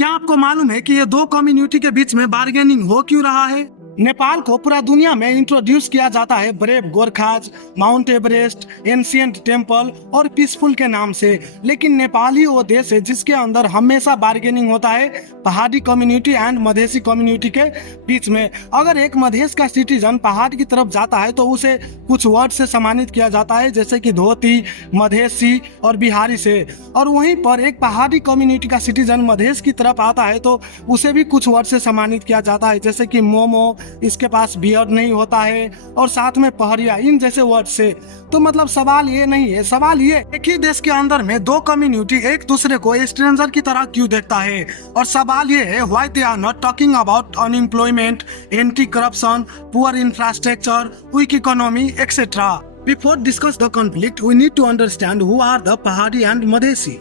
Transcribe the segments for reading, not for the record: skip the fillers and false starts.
क्या आपको मालूम है कि ये दो कम्युनिटी के बीच में बार्गेनिंग हो क्यों रहा है? नेपाल को पूरा दुनिया में इंट्रोड्यूस किया जाता है brave Gorkhas, mount Everest, ancient temple और पीसफुल के नाम से, लेकिन नेपाल ही वो देश है जिसके अंदर हमेशा बार्गेनिंग होता है पहाड़ी कम्युनिटी एंड मधेसी कम्युनिटी के बीच में। अगर एक मधेश का सिटीजन पहाड़ की तरफ जाता है तो उसे कुछ वर्ड से सम्मानित किया जाता है, जैसे कि धोती, मधेसी और बिहारी से। और वहीं पर एक पहाड़ी कम्युनिटी का सिटीजन मधेश की तरफ आता है तो उसे भी कुछ वर्ड से सम्मानित किया जाता है, जैसे कि मोमो, इसके पास बियर्ड नहीं होता है, और साथ में पहरिया, इन जैसे वर्ड से। तो मतलब सवाल ये नहीं है, सवाल ये एक ही देश के अंदर में दो कम्युनिटी एक दूसरे को स्ट्रेंजर की तरह क्यों देखता है। और सवाल ये है, why they are not talking about unemployment, anti corruption, poor infrastructure, weak economy etcetera. Before discuss the conflict we need to understand who are the Pahari and Madhesi.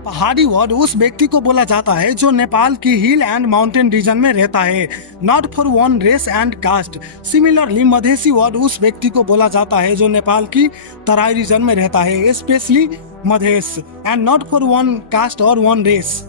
Pahari word उस व्यक्ति को बोला जाता है जो नेपाल की हिल एंड माउंटेन रीजन में रहता है, not for one race and caste. Similarly Madhesi word उस व्यक्ति को बोला जाता है जो नेपाल की तराई रीजन में रहता है, specially Madhesh, and not for one cast और वन रेस।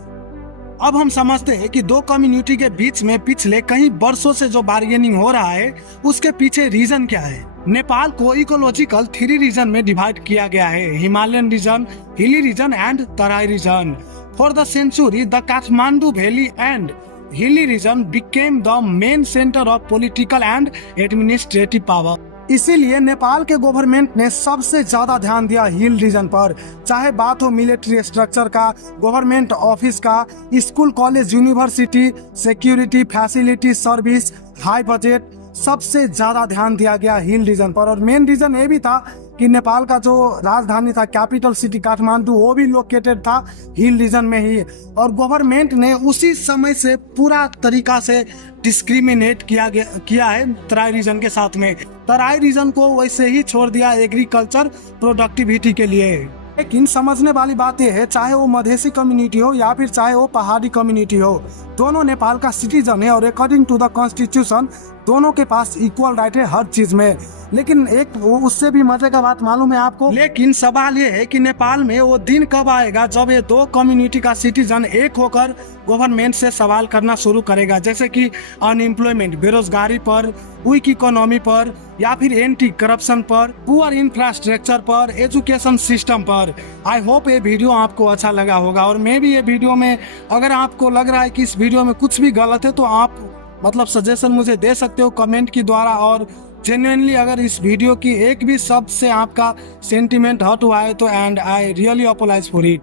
अब हम समझते हैं कि दो कम्युनिटी के बीच में पिछले कई वर्षों से जो बार्गेनिंग हो रहा है उसके पीछे रीजन क्या है। नेपाल को इकोलॉजिकल 3 रीजन में डिवाइड किया गया है, Himalayan region, hilly region and Terai region. For the century the Kathmandu valley and hilly region became the main centre of political and administrative power. इसीलिए नेपाल के गवर्नमेंट ने सबसे ज्यादा ध्यान दिया हिल रीजन पर, चाहे बात हो मिलिट्री स्ट्रक्चर का, गवर्नमेंट ऑफिस का, school college university, security facility, service, high budget, सबसे ज्यादा ध्यान दिया गया हिल रीजन पर। और मेन रीजन ये भी था कि नेपाल का जो राजधानी था, कैपिटल सिटी काठमांडू, वो भी लोकेटेड था हिल रीजन में ही। और गवर्नमेंट ने उसी समय से पूरा तरीका से डिस्क्रिमिनेट किया है तराई रीजन के साथ में। तराई रीजन को वैसे ही छोड़ दिया एग्रीकल्चर प्रोडक्टिविटी के लिए। लेकिन समझने वाली बात यह है, चाहे वो मधेसी कम्युनिटी हो या फिर चाहे वो पहाड़ी कम्युनिटी हो, दोनों नेपाल का सिटीजन है और अकॉर्डिंग टू द कॉन्स्टिट्यूशन दोनों के पास इक्वल राइट है हर चीज में। लेकिन एक वो उससे भी मजे का बात मालूम है आपको, लेकिन सवाल ये है कि नेपाल में वो दिन कब आएगा जब ये दो कम्युनिटी का सिटीजन एक होकर गवर्नमेंट से सवाल करना शुरू करेगा, जैसे कि अनएम्प्लॉयमेंट, बेरोजगारी पर, वीक इकोनॉमी पर, या फिर एंटी करप्शन पर, पुअर इंफ्रास्ट्रक्चर पर, एजुकेशन सिस्टम पर। आई होप ये वीडियो आपको अच्छा लगा होगा, और मैं भी ये वीडियो में अगर आपको लग रहा है कि इस वीडियो में कुछ भी गलत है तो आप मतलब सजेशन मुझे दे सकते हो कमेंट के द्वारा। और जेन्युइनली अगर इस वीडियो की एक भी शब्द से आपका सेंटिमेंट हर्ट हुआ है तो and I really apologise for it.